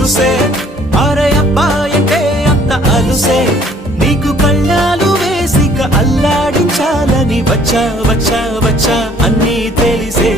కురుసే అరే అబ్బాయంటే అంత అలుసే నీకు కళ్ళాలు వేసిక అల్లాడించాలని వచ్చా వచ్చా వచ్చా అన్నీ తెలిసే